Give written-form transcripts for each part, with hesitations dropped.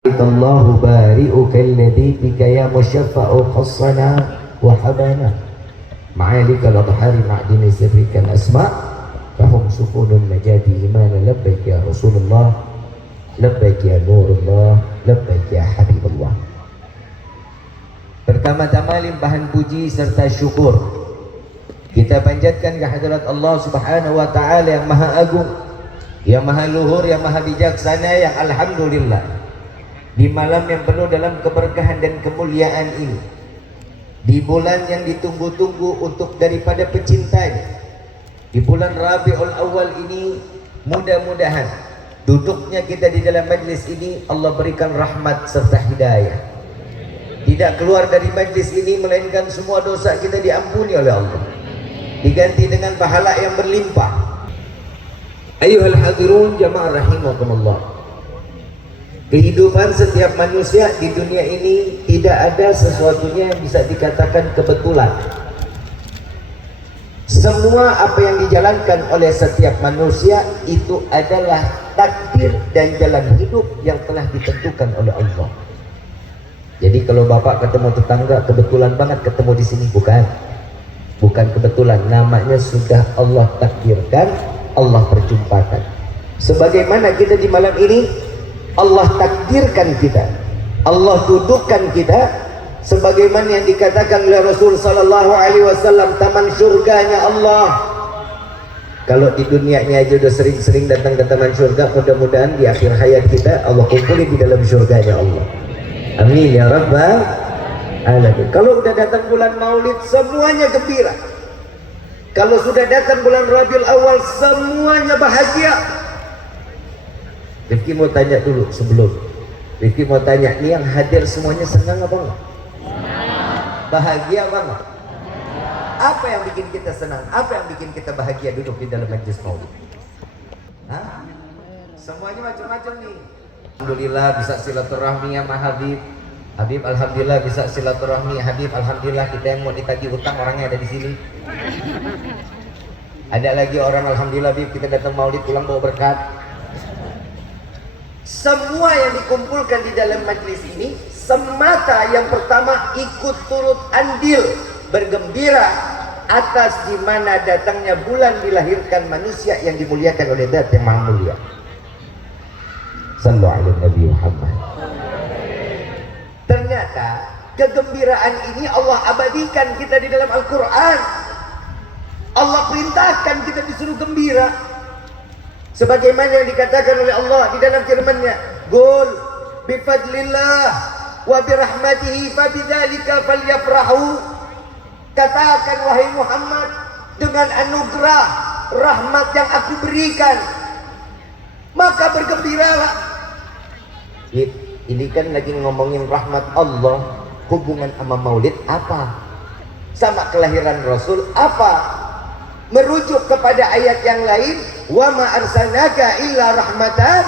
Allahu bari'uka alladhi bika ya musyaffa'u khassana wa habana ma'alika al-adhari ma'dini sirrika al-asma' fahum sukunun najati imana labbaik ya Rasulullah labbaik ya Nurullah labbaik ya Habibullah. Pertama-tama limpahan puji serta syukur kita panjatkan ke hadirat Allah Subhanahu wa taala yang maha agung, yang maha luhur, yang maha bijaksana, yang alhamdulillah di malam yang penuh dalam keberkahan dan kemuliaan ini, di bulan yang ditunggu-tunggu untuk daripada pecintanya, di bulan Rabiul Awal ini, mudah-mudahan duduknya kita di dalam majlis ini Allah berikan rahmat serta hidayah. Tidak keluar dari majlis ini melainkan semua dosa kita diampuni oleh Allah, diganti dengan pahala yang berlimpah. Ayuhal hadirun jamaah rahimakumullah. Kehidupan setiap manusia di dunia ini tidak ada sesuatunya yang bisa dikatakan kebetulan. Semua apa yang dijalankan oleh setiap manusia itu adalah takdir dan jalan hidup yang telah ditentukan oleh Allah. Jadi kalau bapak ketemu tetangga kebetulan banget ketemu di sini, bukan kebetulan, namanya sudah Allah takdirkan, Allah perjumpakan. Sebagaimana kita di malam ini Allah takdirkan kita, Allah dudukkan kita sebagaimana yang dikatakan oleh Rasul sallallahu alaihi wasallam, taman surganya Allah. Kalau di dunianya aja udah sering-sering datang ke taman surga, mudah-mudahan di akhir hayat kita Allah kumpulin di dalam surganya Allah. Amin ya rabbal alamin. Kalau udah datang bulan Maulid semuanya gembira. Kalau sudah datang bulan Rabiul Awal semuanya bahagia. Rifki mau tanya dulu sebelum Rifki mau tanya, nih yang hadir semuanya senang apa enggak? Bahagia apa enggak? Apa yang bikin kita senang? Apa yang bikin kita bahagia duduk di dalam majlis maulid? Hah? Semuanya macam-macam nih. Alhamdulillah bisa silaturahmi sama Habib alhamdulillah bisa silaturahmi Habib, alhamdulillah kita yang mau ditagih utang orangnya ada di sini. Ada lagi orang alhamdulillah Habib kita datang maulid pulang bawa berkat. Semua yang dikumpulkan di dalam majlis ini semata yang pertama ikut turut andil bergembira atas di mana datangnya bulan dilahirkan manusia yang dimuliakan oleh Zat yang Maha Mulia. Sallu ala Nabi Muhammad. Ternyata kegembiraan ini Allah abadikan kita di dalam Al-Quran. Allah perintahkan kita disuruh gembira. Sebagaimana yang dikatakan oleh Allah di dalam firman-Nya, "Qul bi fadlillah wa bi rahmatihi fabidzalika falyafrahu." Katakan wahai Muhammad, dengan anugerah rahmat yang aku berikan maka bergembiralah. Ini kan lagi ngomongin rahmat Allah, hubungan sama maulid apa? Sama kelahiran Rasul apa? Merujuk kepada ayat yang lain, wa ma arsalnaka illa rahmatan.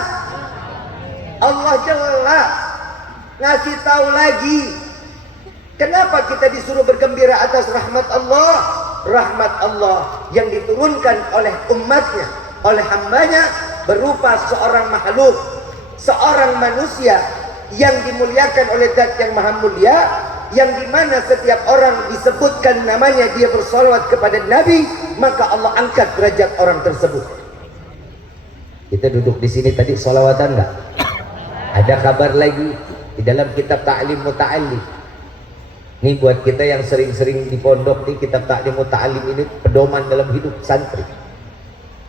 Allah jelas ngasih tahu lagi kenapa kita disuruh bergembira atas rahmat Allah. Rahmat Allah yang diturunkan oleh umatnya, oleh hambanya, berupa seorang makhluk, seorang manusia yang dimuliakan oleh Zat yang Maha Mulia, yang dimana setiap orang disebutkan namanya dia bersolawat kepada Nabi, maka Allah angkat derajat orang tersebut. Kita duduk di sini tadi solawatan enggak? Ada kabar lagi di dalam kitab Ta'lim Muta'allim. Ini buat kita yang sering-sering di pondok nih, kitab Ta'lim Muta'allim ini pedoman dalam hidup santri.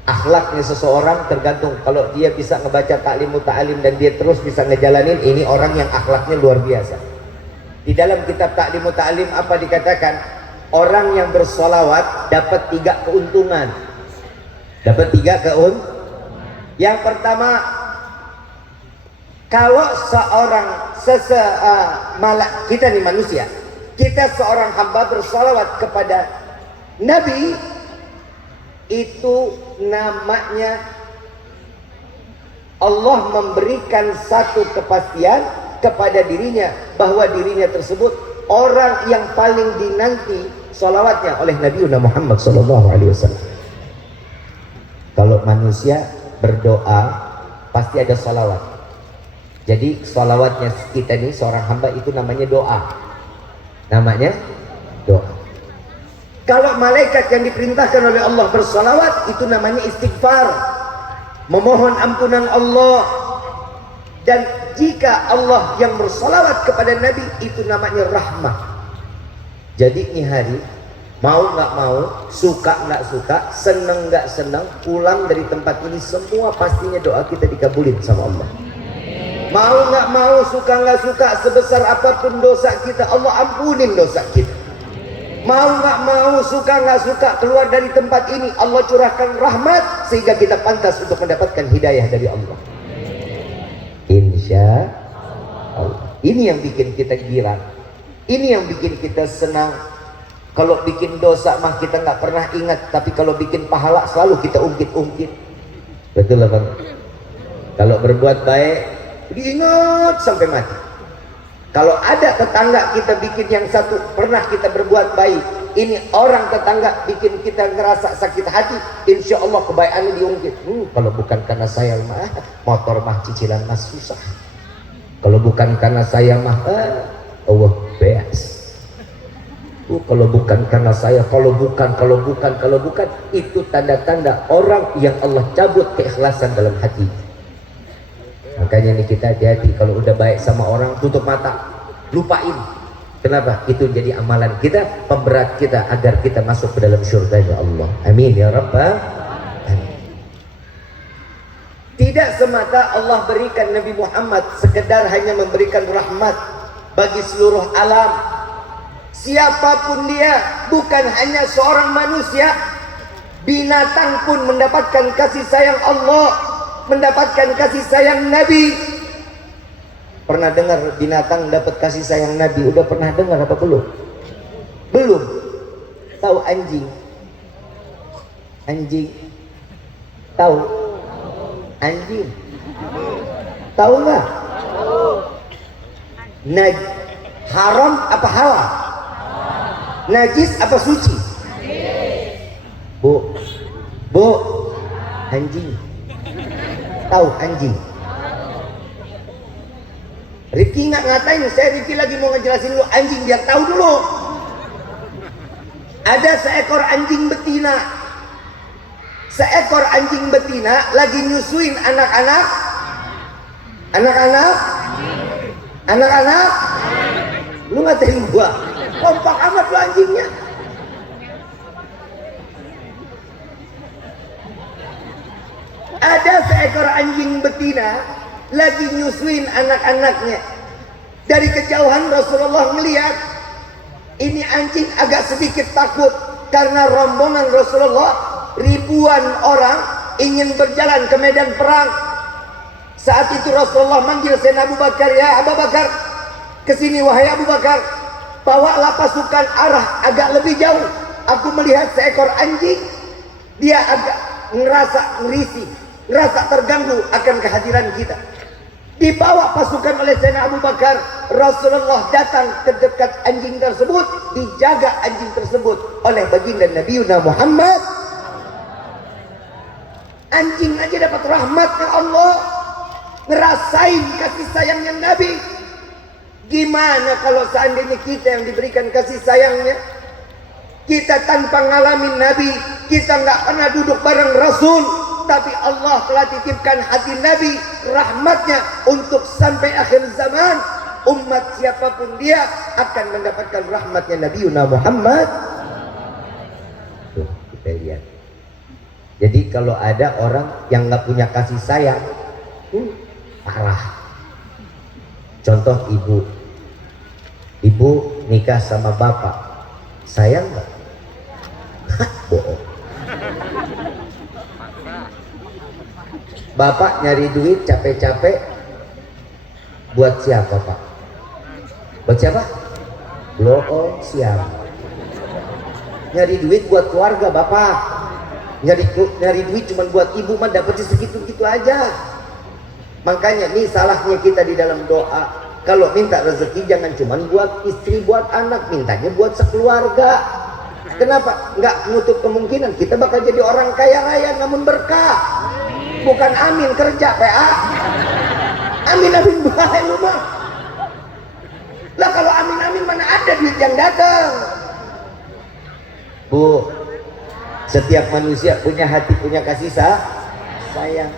Akhlaknya seseorang tergantung, kalau dia bisa ngebaca Ta'lim Muta'allim dan dia terus bisa ngejalanin, ini orang yang akhlaknya luar biasa. Di dalam kitab Ta'lim Muta'allim apa dikatakan? Orang yang bersolawat dapat 3 keuntungan. Dapat 3 keuntungan. Yang pertama, kalau seorang kita nih manusia, kita seorang hamba bersolawat kepada Nabi, itu namanya Allah memberikan satu kepastian kepada dirinya bahwa dirinya tersebut orang yang paling dinanti salawatnya oleh Nabi Muhammad SAW. Kalau manusia berdoa pasti ada salawat. Jadi sholawatnya kita nih seorang hamba itu namanya doa. Namanya doa. Kalau malaikat yang diperintahkan oleh Allah bersolawat itu namanya istighfar, memohon ampunan Allah. Dan jika Allah yang bersolawat kepada Nabi itu namanya rahmah. Jadi ini hari mau nggak mau, suka nggak suka, seneng nggak seneng, pulang dari tempat ini semua pastinya doa kita dikabulin sama Allah. Mau nggak mau, suka nggak suka, sebesar apapun dosa kita, Allah ampunin dosa kita. Mau nggak mau, suka nggak suka, keluar dari tempat ini, Allah curahkan rahmat sehingga kita pantas untuk mendapatkan hidayah dari Allah. Insya Allah. Ini yang bikin kita girang. Ini yang bikin kita senang. Kalau bikin dosa mah kita nggak pernah ingat, tapi kalau bikin pahala selalu kita ungkit-ungkit. Betul lah Bang? Kalau berbuat baik diingat sampai mati. Kalau ada tetangga kita bikin yang satu pernah kita berbuat baik, ini orang tetangga bikin kita ngerasa sakit hati, insya Allah kebaikannya diungkit. Kalau bukan karena saya mah motor mah cicilan mah susah. Kalau bukan karena saya mah Allah beas. Kalau bukan karena saya, kalau bukan, itu tanda-tanda orang yang Allah cabut keikhlasan dalam hati. Makanya nih kita hati-hati kalau udah baik sama orang, tutup mata, lupain. Kenapa? Itu jadi amalan kita, pemberat kita agar kita masuk ke dalam surga ya Allah. Amin ya Rabbal Alamin. Tidak semata Allah berikan Nabi Muhammad sekedar hanya memberikan rahmat bagi seluruh alam. Siapapun dia, bukan hanya seorang manusia, binatang pun mendapatkan kasih sayang Allah, mendapatkan kasih sayang Nabi. Pernah dengar binatang dapat kasih sayang Nabi? Udah pernah dengar apa belum? Belum. Tahu anjing? Anjing. Tahu? Anjing. Tahu nggak? Haram apa halal? Najis apa suci? Bu, anjing. Tahu anjing? Rifki nggak ngatain, saya Rifki lagi mau ngejelasin dulu anjing biar tahu dulu. Ada seekor anjing betina. Seekor anjing betina lagi nyusuin anak-anak. Anak-anak. Lu ngatain gua. Kompak amat lu anjingnya. Ada seekor anjing betina lagi nyusuin anak-anaknya. Dari kejauhan Rasulullah melihat ini anjing agak sedikit takut karena rombongan Rasulullah ribuan orang ingin berjalan ke medan perang. Saat itu Rasulullah manggil Sayyidina Abu Bakar, ya Abu Bakar, kesini wahai Abu Bakar, bawalah pasukan arah agak lebih jauh. Aku melihat seekor anjing, dia agak ngerasa ngerisih, ngerasa terganggu akan kehadiran kita. Dibawa pasukan oleh Sayyidina Abu Bakar, Rasulullah datang ke dekat anjing tersebut, dijaga anjing tersebut oleh baginda Nabi Muhammad. Anjing aja dapat rahmatnya Allah, ngerasain kasih sayangnya Nabi. Gimana kalau seandainya kita yang diberikan kasih sayangnya? Kita tanpa ngalamin Nabi, kita nggak pernah duduk bareng Rasul, tapi Allah telah titipkan hati Nabi, rahmatnya untuk sampai akhir zaman umat siapapun dia akan mendapatkan rahmatnya Nabi Muhammad. Tuh, kita lihat. Jadi kalau ada orang yang nggak punya kasih sayang, parah. Contoh ibu nikah sama bapak, sayang nggak? Bohong. Bapak nyari duit capek-capek buat siapa Pak? Buat siapa? Bohong, siapa? Nyari duit buat keluarga Bapak. Nyari duit cuma buat ibu mah dapetnya segitu-gitu aja. Makanya nih salahnya kita di dalam doa. Kalau minta rezeki jangan cuma buat istri, buat anak, mintanya buat sekeluarga. Kenapa? Nggak menutup kemungkinan kita bakal jadi orang kaya raya namun berkah. Bukan amin kerja PA. Amin baik lu mah. Lah kalau amin mana ada duit yang datang. Bu, setiap manusia punya hati, punya kasih sayang.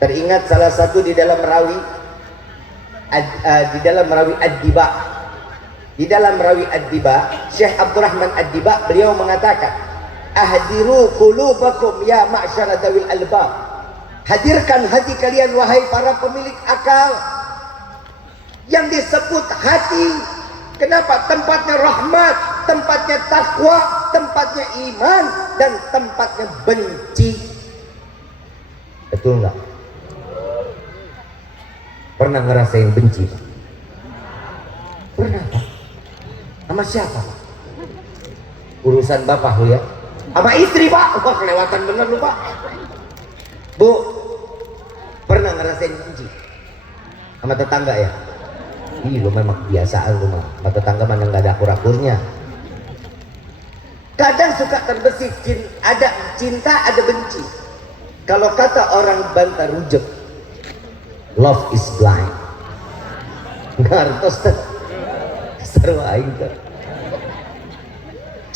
Teringat salah satu di dalam rawi Ad-Diba. Di dalam rawi Ad-Diba, Syekh Abdurrahman Ad-Diba beliau mengatakan, ahdiru qulubakum ya ma'syara dawil albab. Hadirkan hati kalian wahai para pemilik akal. Yang disebut hati, kenapa? Tempatnya rahmat, tempatnya takwa, tempatnya iman, dan tempatnya benci. Betul nggak? Pernah ngerasain benci? Pernah Pak? Sama siapa Pak? Urusan bapak lu ya? Sama istri Pak? Wah kelewatan bener lu Pak. Bu, pernah ngerasain benci? Sama tetangga ya? Ih lu memang kebiasaan lu mah. Sama tetangga mana nggak ada akur-akurnya. Kadang suka terbesit, ada cinta, ada benci. Kalau kata orang Bantar Rujek, love is blind. Ngartos teh. Seru aing teh.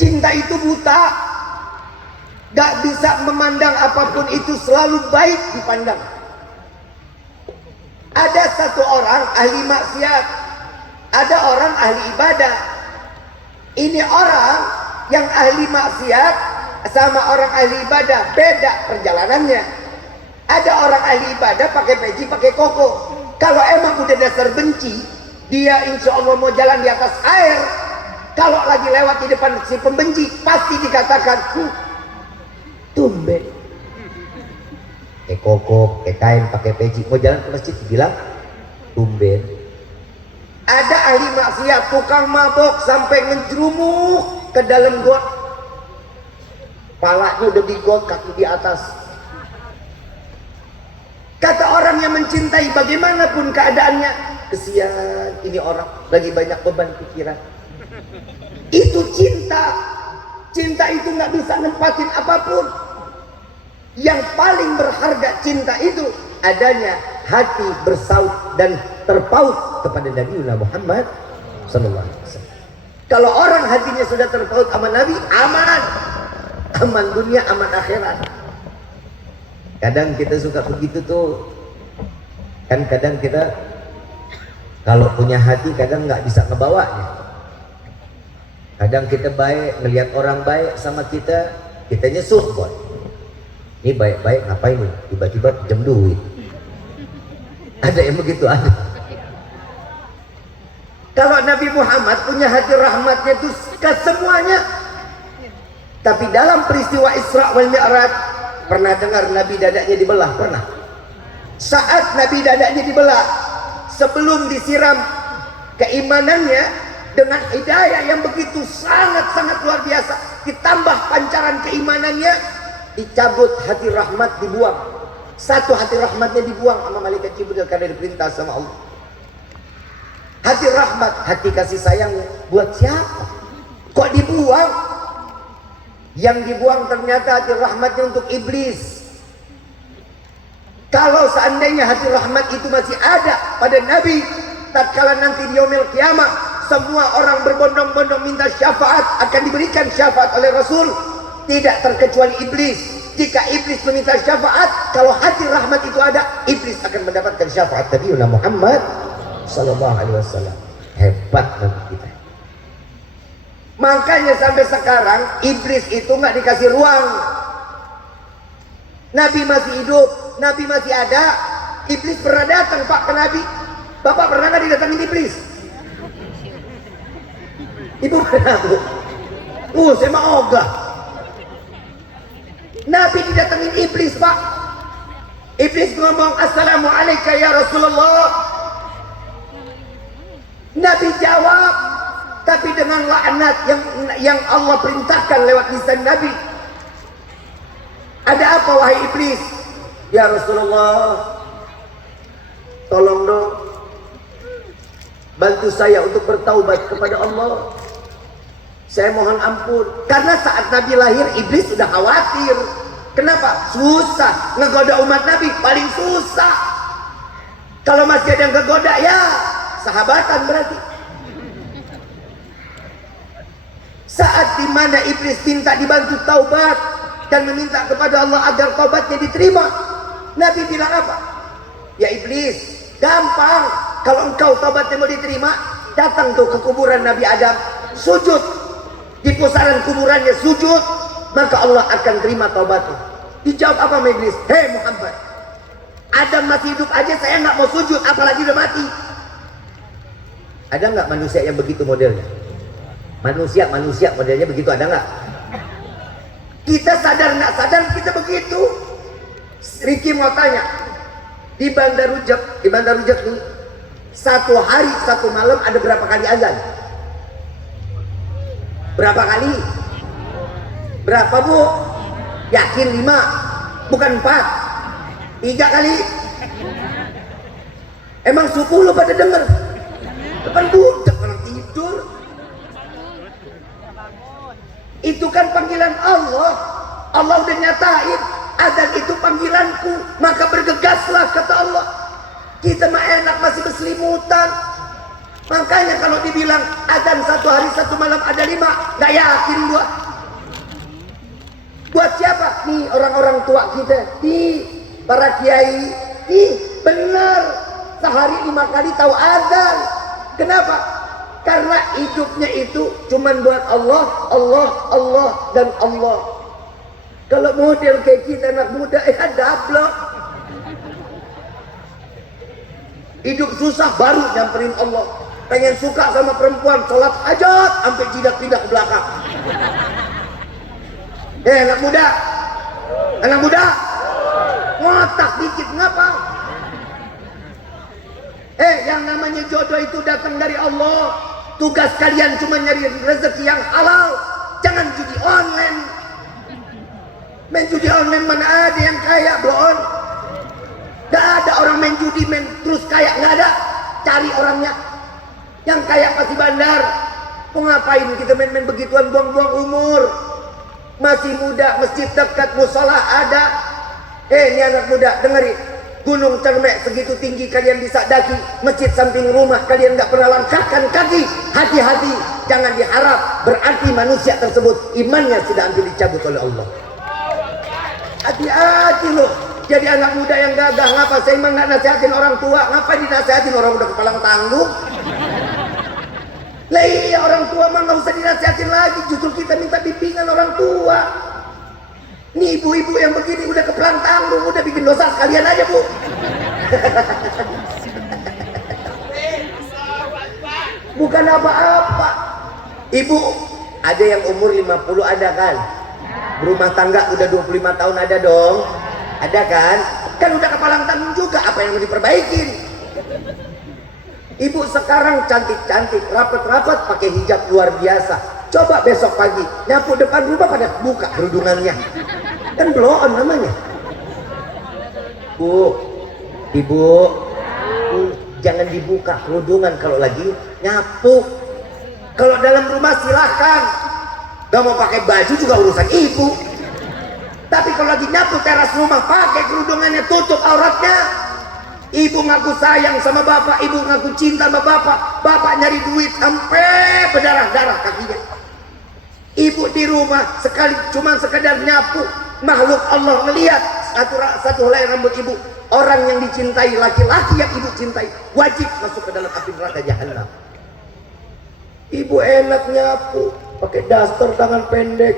Cinta itu buta. Gak bisa memandang apapun itu selalu baik dipandang. Ada satu orang ahli maksiat, ada orang ahli ibadah. Ini orang yang ahli maksiat sama orang ahli ibadah beda perjalanannya. Ada orang ahli ibadah pakai peci, pakai koko. Kalau emang udah dasar benci, dia insya Allah mau jalan di atas air. Kalau lagi lewat di depan si pembenci, pasti dikatakan tumben. Pakai koko, pakai kain, pakai peci, mau jalan ke masjid dibilang tumben. Ada ahli maksiat, tukang mabok sampai ngejerumuk ke dalam got. Palanya udah di got, kaki di atas. Kata orang yang mencintai bagaimanapun keadaannya, kesian ini orang lagi banyak beban pikiran. Itu cinta. Cinta itu nggak bisa nempatin apapun. Yang paling berharga cinta itu adanya hati bersaut dan terpaut kepada Nabi Muhammad sallallahu alaihi wasallam. Kalau orang hatinya sudah terpaut sama Nabi, aman. Aman dunia, aman akhirat. Kadang kita suka begitu tuh. Kan kadang kita kalau punya hati kadang nggak bisa ngebawanya. Kadang kita baik, ngelihat orang baik sama kita nyesut boy. Ini baik-baik ngapain nih? Tiba-tiba pinjam duit. Ada yang begitu ada. Kalau Nabi Muhammad punya hati rahmatnya itu ke semuanya. Tapi dalam peristiwa Isra wal Mi'raj, pernah dengar Nabi dadanya dibelah? Pernah. Saat Nabi dadanya dibelah, sebelum disiram keimanannya dengan hidayah yang begitu sangat-sangat luar biasa, ditambah pancaran keimanannya, dicabut hati rahmat, dibuang. Satu hati rahmatnya dibuang sama malaikat Jibril karena diperintah sama Allah. Hati rahmat, hati kasih sayangnya buat siapa? Kok dibuang? Yang dibuang ternyata hati rahmatnya untuk iblis. Kalau seandainya hati rahmat itu masih ada pada Nabi, tatkala nanti di yaumil kiamah semua orang berbondong-bondong minta syafaat, akan diberikan syafaat oleh Rasul, tidak terkecuali iblis. Jika iblis meminta syafaat, kalau hati rahmat itu ada, iblis akan mendapatkan syafaat Nabi Muhammad sallallahu alaihi wasallam. Hebat Nabi kita. Makanya sampai sekarang iblis itu nggak dikasih ruang. Nabi masih hidup, Nabi masih ada, iblis pernah datang Pak ke Nabi. Bapak pernah nggak didatangin iblis? Ibu pernah Bu? Saya mau ogah. Nabi didatangin iblis Pak. Iblis ngomong assalamualaikum ya Rasulullah. Nabi jawab, tapi dengan laknat yang Allah perintahkan lewat lisan Nabi. Ada apa wahai iblis? Ya Rasulullah, tolong dong bantu saya untuk bertaubat kepada Allah. Saya mohon ampun. Karena saat Nabi lahir, iblis sudah khawatir. Kenapa? Susah ngegoda umat Nabi, paling susah. Kalau masih ada yang kegoda, ya sahabatan berarti. Saat dimana iblis minta dibantu taubat dan meminta kepada Allah agar taubatnya diterima, Nabi bilang apa? Ya iblis, gampang. Kalau engkau taubatnya mau diterima, datang tuh ke kuburan Nabi Adam, sujud di pusaran kuburannya, sujud, maka Allah akan terima taubatmu. Dijawab apa sama iblis? Hei Muhammad, Adam masih hidup aja saya nggak mau sujud, apalagi udah mati. Ada nggak manusia yang begitu modelnya? Manusia modelnya begitu, ada nggak? Kita sadar nggak sadar kita begitu. Ricky mau tanya, di Bandar Rujak nih, satu hari satu malam ada berapa kali azan? Berapa kali? Berapa bu? Yakin 5? Bukan 4? 3 kali? Emang 10 pada denger? Depan budak orang tidur. Itu kan panggilan Allah. Allah udah nyatain, azan itu panggilanku, maka bergegaslah kata Allah. Kita mah enak masih berselimutan. Makanya kalau dibilang azan satu hari satu malam ada 5, nggak yakin gua. Buat siapa? Nih orang-orang tua kita, nih para kiai, nih benar sehari 5 kali tahu azan. Kenapa? Karena hidupnya itu cuman buat Allah, Allah, Allah, dan Allah. Kalau model kayak kita anak muda, dablok. Hidup susah baru nyamperin Allah. Pengen suka sama perempuan, sholat hajat sampai jidat pindah ke belakang. Anak muda, ngotak dikit ngapa? Yang namanya jodoh itu datang dari Allah. Tugas kalian cuma nyari rezeki yang halal, jangan judi online. Main judi online mana ada yang kaya, bro? Gak ada orang main judi terus kaya, nggak ada. Cari orangnya yang kaya pasti bandar. Mau ngapain kita main-main begituan, buang-buang umur? Masih muda, masjid dekat, musola ada. Ini anak muda, dengerin. Gunung Cermek segitu tinggi kalian bisa daki, masjid samping rumah kalian nggak pernah langkahkan kaki. Hati-hati, jangan diharap berarti manusia tersebut imannya sudah hampir dicabut oleh Allah. Hati-hati loh. Jadi anak muda yang gagah, ngapa saya emang nggak nasihatin orang tua? Ngapa dinasihatin orang udah kepalang tanggung? Lah iya, orang tua mah nggak usah dinasihatin lagi, justru kita minta bimbingan orang tua. Nih ibu-ibu yang begini udah kepalang tanggung, udah bikin dosa sekalian aja bu. Bukan apa-apa. Ibu, ada yang umur 50 ada kan? Berumah tangga udah 25 tahun ada dong. Ada kan? Kan udah kepalang tanggung juga, apa yang mau diperbaikin? Ibu sekarang cantik-cantik, rapet-rapet, pakai hijab luar biasa. Coba besok pagi nyapu depan rumah pada buka kerudungannya. Kan blow on namanya. Bu, ibu, jangan dibuka kerudungan kalau lagi nyapu. Kalau dalam rumah silahkan. Gak mau pakai baju juga urusan ibu. Tapi kalau lagi nyapu teras rumah, pakai kerudungannya, tutup auratnya. Ibu ngaku sayang sama bapak, ibu ngaku cinta sama bapak. Bapak nyari duit sampai berdarah-darah kakinya. Ibu di rumah sekali cuma sekedar nyapu, makhluk Allah melihat satu helai rambut ibu. Orang yang dicintai, laki-laki yang ibu cintai, wajib masuk ke dalam api neraka jahanam. Ibu enak nyapu, pakai daster tangan pendek,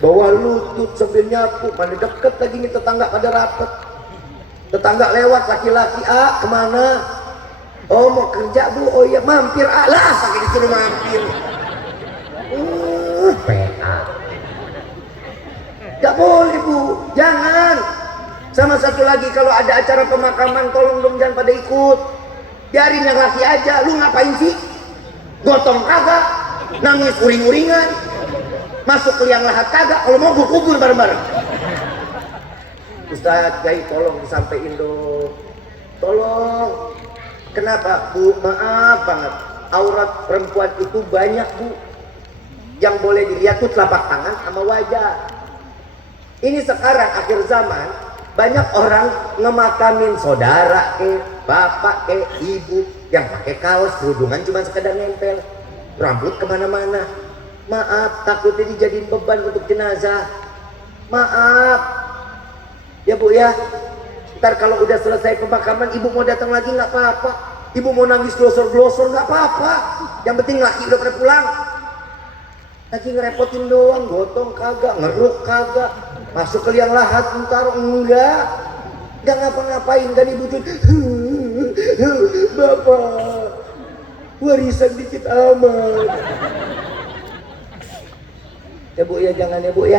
bawah lutut sambil nyapu, mana deket lagi nih tetangga pada rapet. Tetangga lewat, laki-laki, kemana? Oh mau kerja bu, oh iya mampir, lah pakai disuruh mampir. PA. Gak boleh bu, jangan. Sama satu lagi, kalau ada acara pemakaman tolong dong jangan pada ikut. Biarin yang laki aja. Lu ngapain sih? Gotong kagak, nangis uring-uringan, masuk ke liang lahat kagak. Kalau mau gue kubur bareng-bareng. Ustaz, Kiai tolong disampaikan dong. Tolong. Kenapa bu? Maaf banget, aurat perempuan itu banyak bu. Yang boleh dilihat tuh telapak tangan sama wajah. Ini sekarang akhir zaman, banyak orang ngemakamin saudara, bapak ibu yang pakai kaos, kerudungan cuma sekedar nempel, rambut kemana-mana. Maaf, takutnya dijadiin beban untuk jenazah. Maaf ya Bu ya, ntar kalau udah selesai pemakaman ibu mau datang lagi nggak apa-apa, ibu mau nangis glosor-glosor nggak apa-apa, yang penting laki udah pada pulang. Lagi ngerepotin doang, gotong kagak, ngeruk kagak, masuk ke liang lahat ntar enggak ngapa-ngapain kan ibu tuh. Bapak warisan dikit amat. Ya Bu ya, jangan ya Bu ya,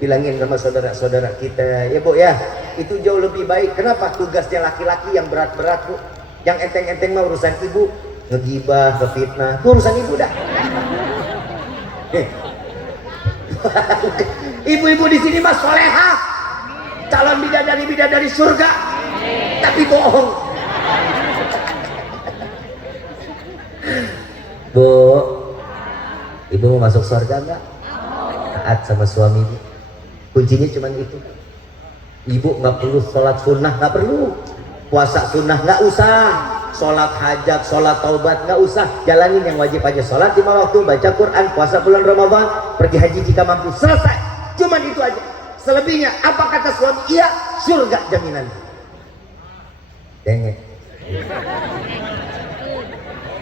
bilangin sama saudara-saudara kita ya Bu ya, itu jauh lebih baik. Kenapa? Tugasnya laki-laki yang berat-berat Bu, yang enteng-enteng mah urusan ibu, ngegibah, ngefitnah, itu urusan ibu dah. Ibu-ibu di sini mah solehah, calon bidadari surga, tapi bohong. Bu, ibu mau masuk surga enggak? Taat sama suami ibu, kuncinya cuma itu. Ibu nggak perlu sholat sunnah, nggak perlu puasa sunnah, nggak usah sholat hajat, sholat taubat, nggak usah. Jalanin yang wajib aja, sholat 5 waktu, baca Quran, puasa bulan Ramadan, pergi haji jika mampu, selesai. Cuman itu aja. Selebihnya apa kata suami? Iya, surga jaminan. Dengek.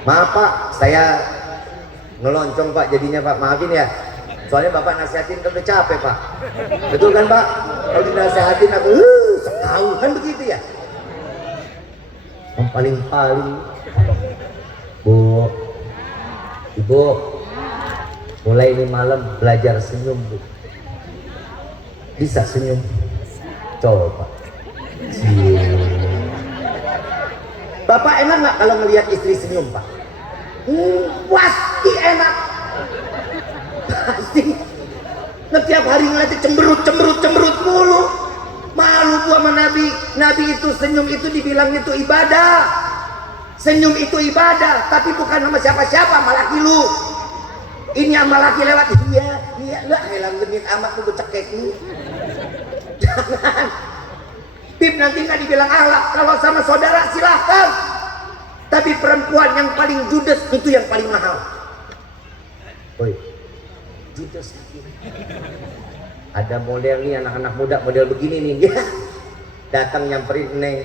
Maaf Pak, saya ngeloncong Pak jadinya Pak, maafin ya. Soalnya Bapak nasihatin kan udah capek Pak. Betul kan Pak? Kalau dinasihatin aku setahun kan begitu ya. Yang paling-paling Bu, Ibu mulai ini malam belajar senyum Bu. Bisa senyum? Coba. Bapak enak nggak kalau ngelihat istri senyum Pak? Pasti enak. Pasti. Setiap hari ngeliatnya cemberut mulu. Malu Bu sama Nabi. Nabi itu senyum itu dibilang itu ibadah. Senyum itu ibadah, tapi bukan sama siapa-siapa, sama laki lu. Ini sama laki lewat, iya lah, helang genit amat tuh cekek lu. Jangan. Bib nanti nggak dibilang akhlak. Kalau sama saudara silahkan. Tapi perempuan yang paling judes itu yang paling mahal. Oi, judes. Ada model nih anak-anak muda model begini nih, ya. Datang nyamperin Neng.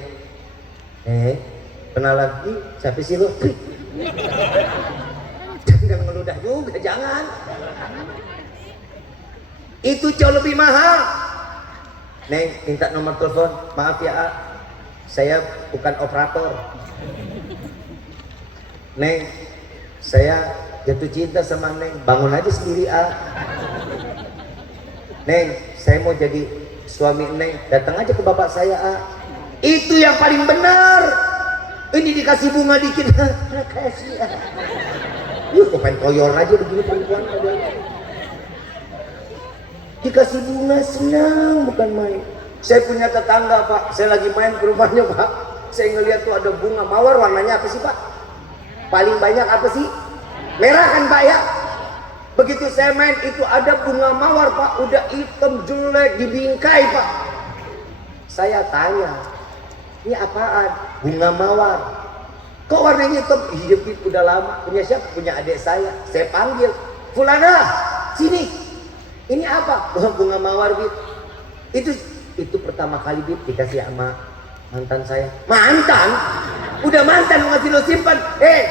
Kenal lagi? Siapa sih lu? Jangan ngeludah juga, jangan. Itu jauh lebih mahal. Neng, minta nomor telepon. Maaf ya, A. Saya bukan operator. Neng, saya jatuh cinta sama Neng. Bangun aja sendiri, A. Neng, saya mau jadi suami Neng. Datang aja ke bapak saya, A. Itu yang paling benar. Ini dikasih bunga dikit. Kasih, A. Kok pengen koyor aja begini perempuan. Dikasih bunga senang, bukan main. Saya punya tetangga Pak, saya lagi main ke rumahnya Pak, saya ngeliat tuh ada bunga mawar, warnanya apa sih Pak? Paling banyak apa sih? Merah kan Pak ya? Begitu saya main itu ada bunga mawar Pak, udah hitam jelek dibingkai Pak. Saya tanya, ini apaan? Bunga mawar. Kok warnanya hitam? Iya udah lama, punya siapa? Punya adik saya. Saya panggil, Fulana, sini. Ini apa? Bunga mawar Bib. Itu pertama kali Bib dikasih sama mantan saya. Mantan? Udah mantan masih lo simpan.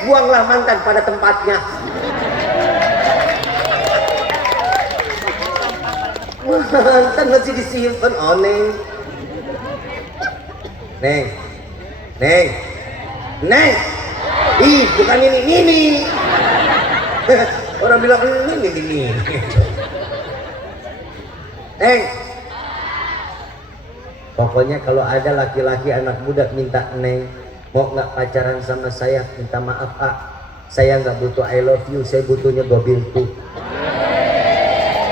Buanglah mantan pada tempatnya. Mantan masih disimpan. Oh Neng. Neng. Ih, bukan ini. Orang bilang ini. Neng, pokoknya kalau ada laki-laki anak muda minta Neng, mau nggak pacaran sama saya, minta maaf A, saya nggak butuh I love you, saya butuhnya gobil tuh.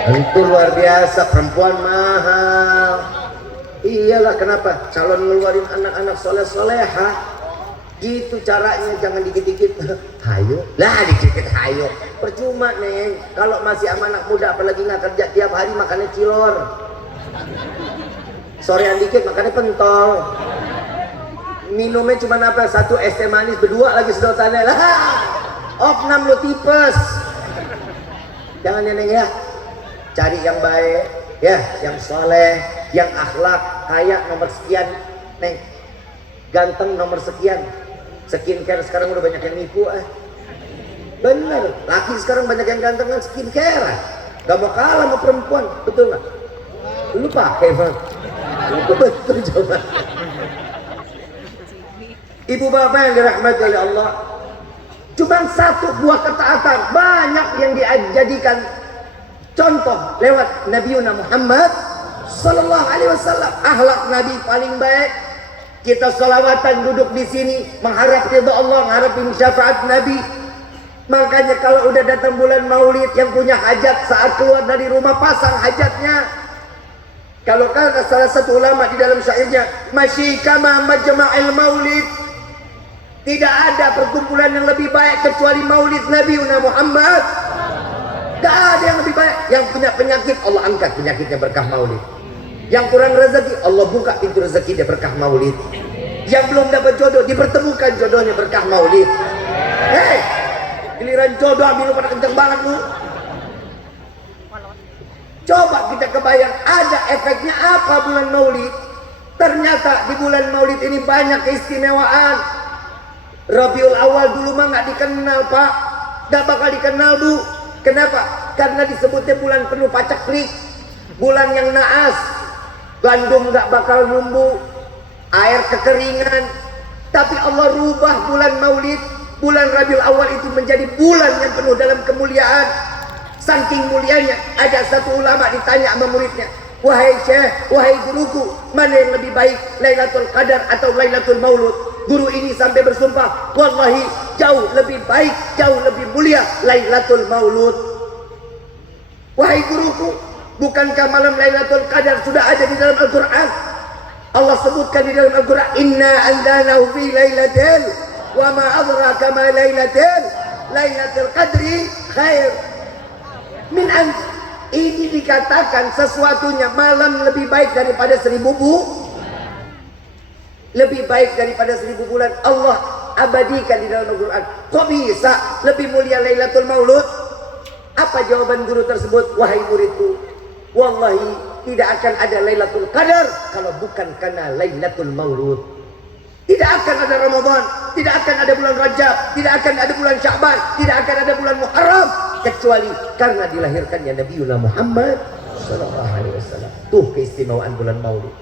Tentu luar biasa, perempuan mahal. Iyalah kenapa? Calon ngeluarin anak-anak soleh-soleha, gitu caranya, jangan dikit-dikit hayo lah, dikit-dikit hayo. Percuma Neng, kalau masih sama anak muda apalagi nggak kerja tiap hari makannya cilor, sorean dikit makannya pentol. minumnya cuma apa? Satu es teh manis, berdua lagi sedotannya lah. Opnam lu tipes. Jangan ya Neng ya. Cari yang baik, ya, yang soleh, yang akhlak, kaya nomor sekian, Neng. Ganteng nomor sekian. Skincare sekarang udah banyak yang nipu Bener, laki sekarang banyak yang ganteng kan skincare. Gak mau kalah sama perempuan, betul nggak? Lu pakai Bang. Itu betul coba. Ibu bapak yang dirahmati oleh Allah, cuma satu buah ketaatan banyak yang dijadikan contoh lewat Nabi Muhammad Sallallahu Alaihi Wasallam. Akhlak Nabi paling baik. Kita salawatan duduk di sini mengharap ridha Allah, mengharap syafaat Nabi. Makanya kalau udah datang bulan Maulid, yang punya hajat saat keluar dari rumah pasang hajatnya. Kalau kata salah satu ulama di dalam syairnya, masyi kama majma'il maulid, tidak ada perkumpulan yang lebih baik kecuali Maulid Nabi Muhammad. Tidak ada yang lebih baik. Yang punya penyakit Allah angkat penyakitnya berkah Maulid. Yang kurang rezeki Allah buka pintu rezeki dia berkah Maulid. Yang belum dapat jodoh dipertemukan jodohnya berkah Maulid. Hei, giliran jodoh ambil pada kenceng banget lu. Coba kita kebayang ada efeknya apa bulan Maulid. Ternyata di bulan Maulid ini banyak keistimewaan. Rabiul Awal dulu mah nggak dikenal Pak, nggak bakal dikenal Bu. Kenapa? Karena disebutnya bulan penuh paceklik, bulan yang naas, gandum nggak bakal numbuh, air kekeringan. Tapi Allah rubah bulan Maulid, bulan Rabiul Awal itu menjadi bulan yang penuh dalam kemuliaan. Saking mulianya, ada satu ulama ditanya sama muridnya, wahai Syekh, wahai guruku, mana yang lebih baik, Lailatul Qadar atau Lailatul Maulud? Guru ini sampai bersumpah, wallahi jauh lebih baik, jauh lebih mulia Lailatul Maulud. Wahai guruku, bukankah malam Lailatul Qadar sudah ada di dalam Al-Quran? Allah sebutkan di dalam Al-Quran, inna anzalnahu fi lailatin wa ma adraka ma lailatin Lailatul Qadri khair min an. Ini dikatakan sesuatunya malam lebih baik daripada 1000 lebih baik daripada 1000 bulan. Allah abadikan di dalam Al-Quran. Kok bisa lebih mulia Lailatul Maulud? Apa jawaban guru tersebut? Wahai muridku, wallahi tidak akan ada Lailatul Qadar kalau bukan karena Lailatul Maulud. Tidak akan ada Ramadan, tidak akan ada bulan Rajab, tidak akan ada bulan Sya'ban, tidak akan ada bulan Muharram kecuali karena dilahirkannya Nabi Muhammad Sallallahu Alaihi Wasallam. Tuh keistimewaan bulan Maulid.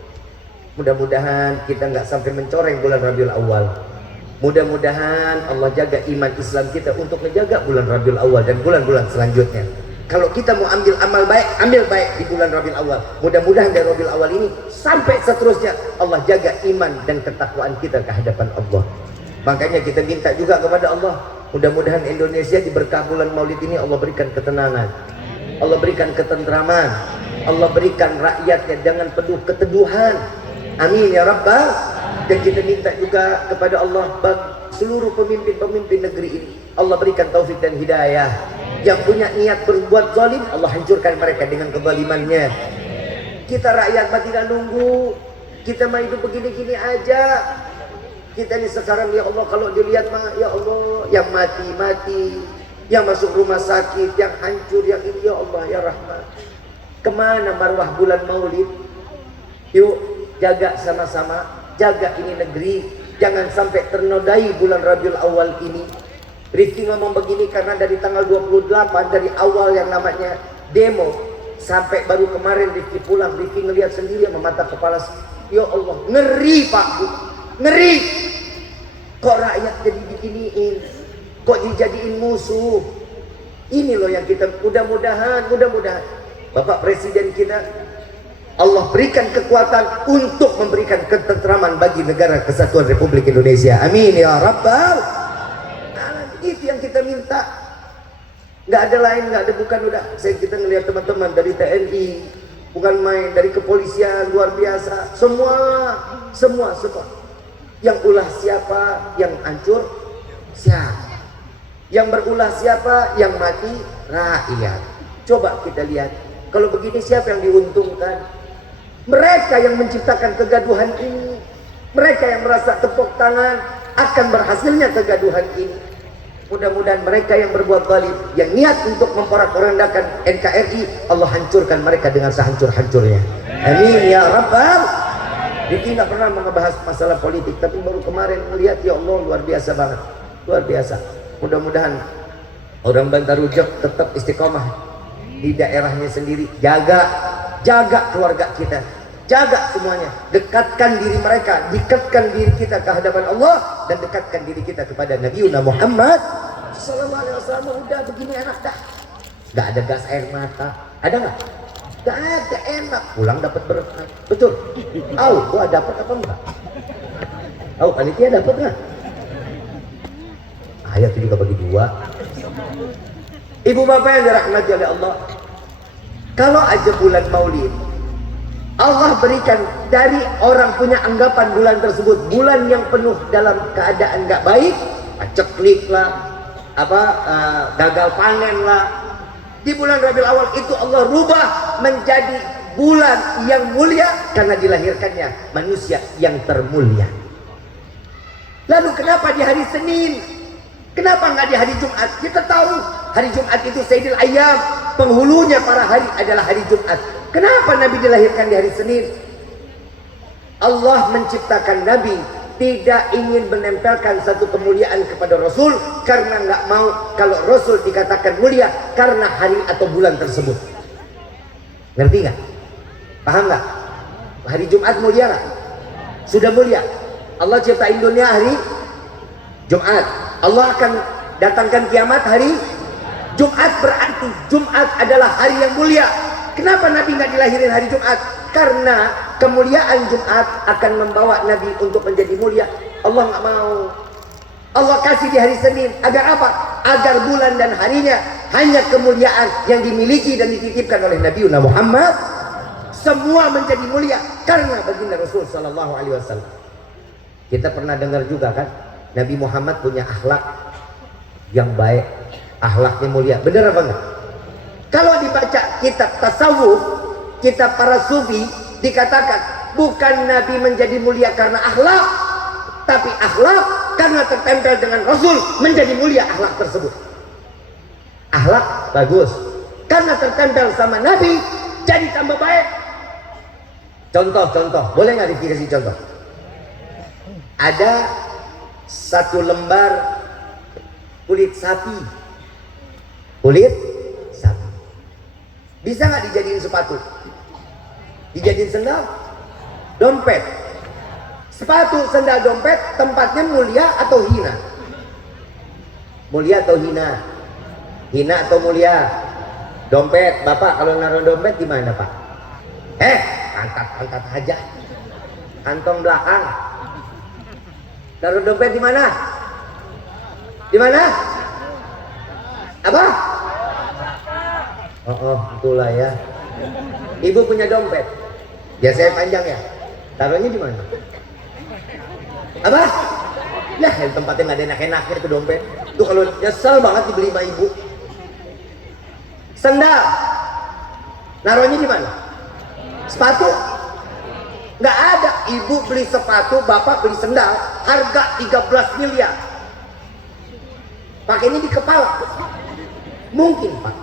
Mudah-mudahan kita nggak sampai mencoreng bulan Rabiul Awal. Mudah-mudahan Allah jaga iman Islam kita untuk menjaga bulan Rabiul Awal dan bulan-bulan selanjutnya. Kalau kita mau ambil amal baik, ambil baik di bulan Rabiul Awal. Mudah-mudahan dari Rabiul Awal ini sampai seterusnya Allah jaga iman dan ketakwaan kita ke hadapan Allah. Makanya kita minta juga kepada Allah, mudah-mudahan Indonesia diberkah bulan Maulid ini Allah berikan ketenangan, Allah berikan ketentraman, Allah berikan rakyatnya jangan penuh keteduhan. Amin ya Rabbal. Dan kita minta juga kepada Allah bagi seluruh pemimpin-pemimpin negeri ini Allah berikan taufik dan hidayah. Yang punya niat berbuat zalim Allah hancurkan mereka dengan kezalimannya. Kita rakyat mah tidak nunggu, kita mah hidup begini-gini aja. Kita ini sekarang ya Allah kalau dilihat mah ya Allah yang mati-mati, yang masuk rumah sakit, yang hancur, yang ini ya Allah ya Rahman. Kemana marwah bulan Maulid? Yuk jaga sama-sama, jaga ini negeri, jangan sampai ternodai bulan Rabiul Awal ini. Rifki ngomong begini karena dari tanggal 28 dari awal yang namanya demo sampai baru kemarin Rifki pulang, Rifki ngelihat sendiri sama mata kepala. Ya Allah, ngeri Pak Bu, ngeri. Kok rakyat jadi diginiin, kok dijadiin musuh. Ini loh yang kita mudah-mudahan Bapak Presiden kita Allah berikan kekuatan untuk memberikan ketentraman bagi negara kesatuan Republik Indonesia. Amin ya Rabbal. Itu yang kita minta. Nggak ada lain, nggak ada bukan. Udah kita ngelihat teman-teman dari TNI bukan main, dari kepolisian luar biasa, semua yang ulah siapa, yang hancur siapa, yang berulah siapa, yang mati rakyat. Coba kita lihat kalau begini siapa yang diuntungkan? Mereka yang menciptakan kegaduhan ini. Mereka yang merasa tepuk tangan akan berhasilnya kegaduhan ini. Mudah-mudahan mereka yang berbuat zalim, yang niat untuk memporak-porandakan NKRI, Allah hancurkan mereka dengan sehancur-hancurnya. Amin ya Rabbal. Jadi nggak pernah membahas masalah politik, tapi baru kemarin melihat, ya Allah, luar biasa banget, luar biasa. Mudah-mudahan orang Bantarujak tetap istiqomah di daerahnya sendiri, jaga keluarga kita, jaga semuanya, dekatkan diri mereka, dekatkan diri kita ke hadapan Allah, dan dekatkan diri kita kepada Nabi Muhammad sallallahu alaihi wasallam. Udah begini enak dah, nggak ada gas air mata, ada nggak? Nggak ada, enak, pulang dapat berkah. Betul? Gua dapat apa enggak? Panitia dapat nggak? Ayat itu juga bagi dua. Ibu bapak yang dirahmati oleh Allah, kalau aja bulan Maulid Allah berikan dari orang punya anggapan bulan tersebut bulan yang penuh dalam keadaan nggak baik, ceklik lah, gagal panen lah. Di bulan Rabiul Awal itu Allah rubah menjadi bulan yang mulia karena dilahirkannya manusia yang termulia. Lalu kenapa di hari Senin? Kenapa nggak di hari Jumat? Kita tahu hari Jumat itu Sayyidil Ayyam, penghulunya para hari adalah hari Jumat. Kenapa Nabi dilahirkan di hari Senin? Allah menciptakan Nabi tidak ingin menempelkan satu kemuliaan kepada Rasul, karena nggak mau kalau Rasul dikatakan mulia karena hari atau bulan tersebut. Ngerti nggak? Paham nggak? Hari Jumat mulia nggak? Sudah mulia. Allah ciptain dunia hari Jumat. Allah akan datangkan kiamat hari Jumat, berarti Jumat adalah hari yang mulia. Kenapa Nabi nggak dilahirin hari Jumat? Karena kemuliaan Jumat akan membawa Nabi untuk menjadi mulia. Allah nggak mau. Allah kasih di hari Senin agar apa? Agar bulan dan harinya hanya kemuliaan yang dimiliki dan dititipkan oleh Nabi Muhammad. Semua menjadi mulia karena baginda Rasul Sallallahu Alaihi Wasallam. Kita pernah dengar juga kan, Nabi Muhammad punya akhlak yang baik, akhlaknya mulia. Benar apa enggak? Kalau dibaca kitab tasawuf, kitab para sufi, dikatakan bukan Nabi menjadi mulia karena akhlak, tapi akhlak karena tertempel dengan Rasul menjadi mulia akhlak tersebut. Akhlak bagus, karena tertempel sama Nabi jadi tambah baik. Contoh, boleh nggak dikasih contoh? Ada satu lembar kulit sapi, bisa nggak dijadiin sepatu? Dijadiin sendal, dompet, sepatu, sendal, dompet, tempatnya mulia atau hina? Mulia atau hina? Hina atau mulia? Dompet, bapak kalau naruh dompet di mana pak? Angkat aja, kantong belakang. Naruh dompet di mana? Di mana? Apa? Itulah ya. Ibu punya dompet, biasanya panjang ya. Taruhnya di mana? Apa? Ya, tempatnya nggak ada enak-enaknya itu dompet. Tuh kalau nyesel banget dibeli sama ibu. Sendal, naruhnya di mana? Sepatu, nggak ada. Ibu beli sepatu, bapak beli sendal, harga 13 miliar. Pakai ini di kepala, mungkin pak.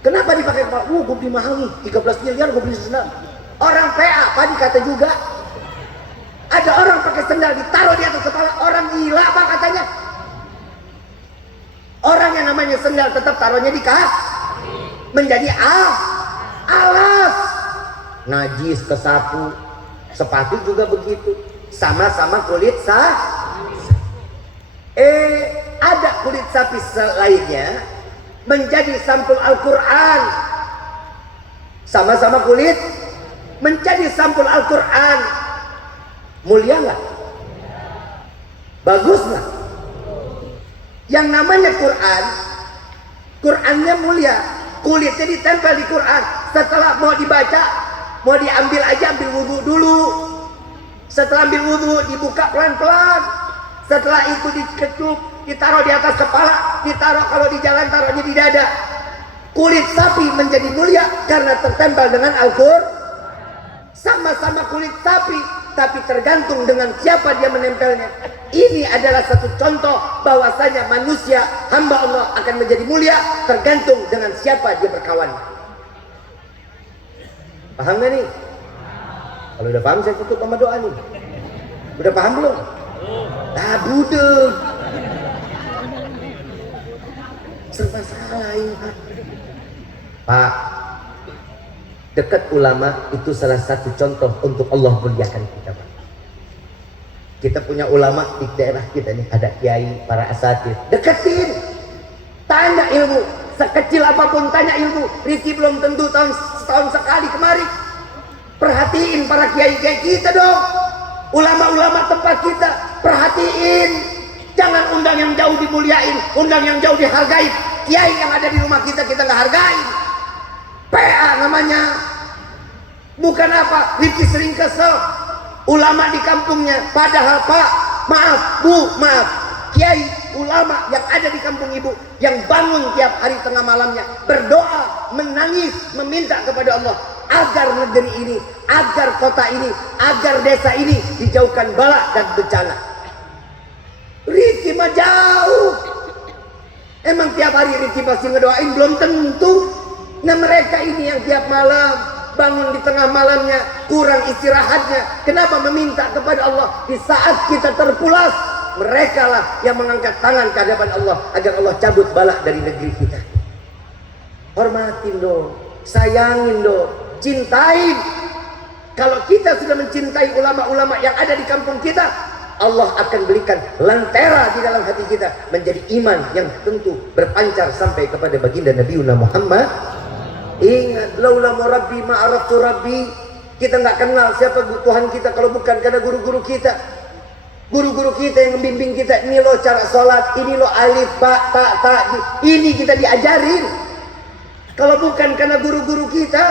Kenapa dipakai kepala? Gue beli mahal nih, 13 miliar gue beli sendal. Orang PA apa dikata juga. Ada orang pakai sendal ditaruh di atas kepala, orang gila apa katanya? Orang yang namanya sendal tetap taruhnya di kaki, menjadi alas. Najis ke sapu, sepatu juga begitu. Sama-sama kulit ada kulit sapi lainnya menjadi sampul Al-Quran. Sama-sama kulit menjadi sampul Al-Quran. Mulia nggak? Bagus nggak? Yang namanya Quran, Qurannya mulia, kulitnya ditempel di Quran. Setelah mau dibaca, mau diambil aja, ambil wudhu dulu. Setelah ambil wudhu dibuka pelan-pelan. Setelah itu dikecup, ditaruh di atas kepala, ditaruh kalau di jalan taruhnya di dada. Kulit sapi menjadi mulia karena tertempel dengan Al-Quran. Sama-sama kulit sapi, tapi tergantung dengan siapa dia menempelnya. Ini adalah satu contoh bahwasanya manusia, hamba Allah akan menjadi mulia tergantung dengan siapa dia berkawan. Paham gak nih? Kalau udah paham saya tutup sama doa nih. Udah paham belum? Ah, budek. Serba salah ini Pak. Pak, dekat ulama itu salah satu contoh untuk Allah muliakan kita Pak. Kita punya ulama di daerah kita nih, ada kiai, para asatid. Deketin, tanya ilmu, sekecil apapun tanya ilmu. Rizki belum tentu setahun sekali kemari. Perhatiin para kiai-kiai kita dong, ulama-ulama tempat kita, perhatiin. Jangan undang yang jauh dimuliain, undang yang jauh dihargai. Kiai yang ada di rumah kita nggak hargain. PA namanya. Bukan apa, Rizki sering kesel ulama di kampungnya, padahal Pak, maaf Bu, maaf, kiai ulama yang ada di kampung ibu yang bangun tiap hari tengah malamnya berdoa, menangis, meminta kepada Allah agar negeri ini, agar kota ini, agar desa ini dijauhkan bala dan bencana. Rizki mah jauh. Emang tiap hari Rizki pasti ngedoain? Belum tentu. Nah mereka ini yang tiap malam bangun di tengah malamnya, kurang istirahatnya, kenapa meminta kepada Allah di saat kita terpulas? Mereka lah yang mengangkat tangan ke hadapan Allah agar Allah cabut bala dari negeri kita. Hormatin dong, sayangin dong, cintain. Kalau kita sudah mencintai ulama-ulama yang ada di kampung kita, Allah akan berikan lentera di dalam hati kita menjadi iman yang tentu berpancar sampai kepada baginda Nabiuna Muhammad. Ingat, laula rabbi ma'araftu rabbi. Kita nggak kenal siapa Tuhan kita kalau bukan karena guru-guru kita. Guru-guru kita yang membimbing kita. Ini loh cara sholat, ini loh alif, ba, ta, ta. Ini kita diajarin. Kalau bukan karena guru-guru kita,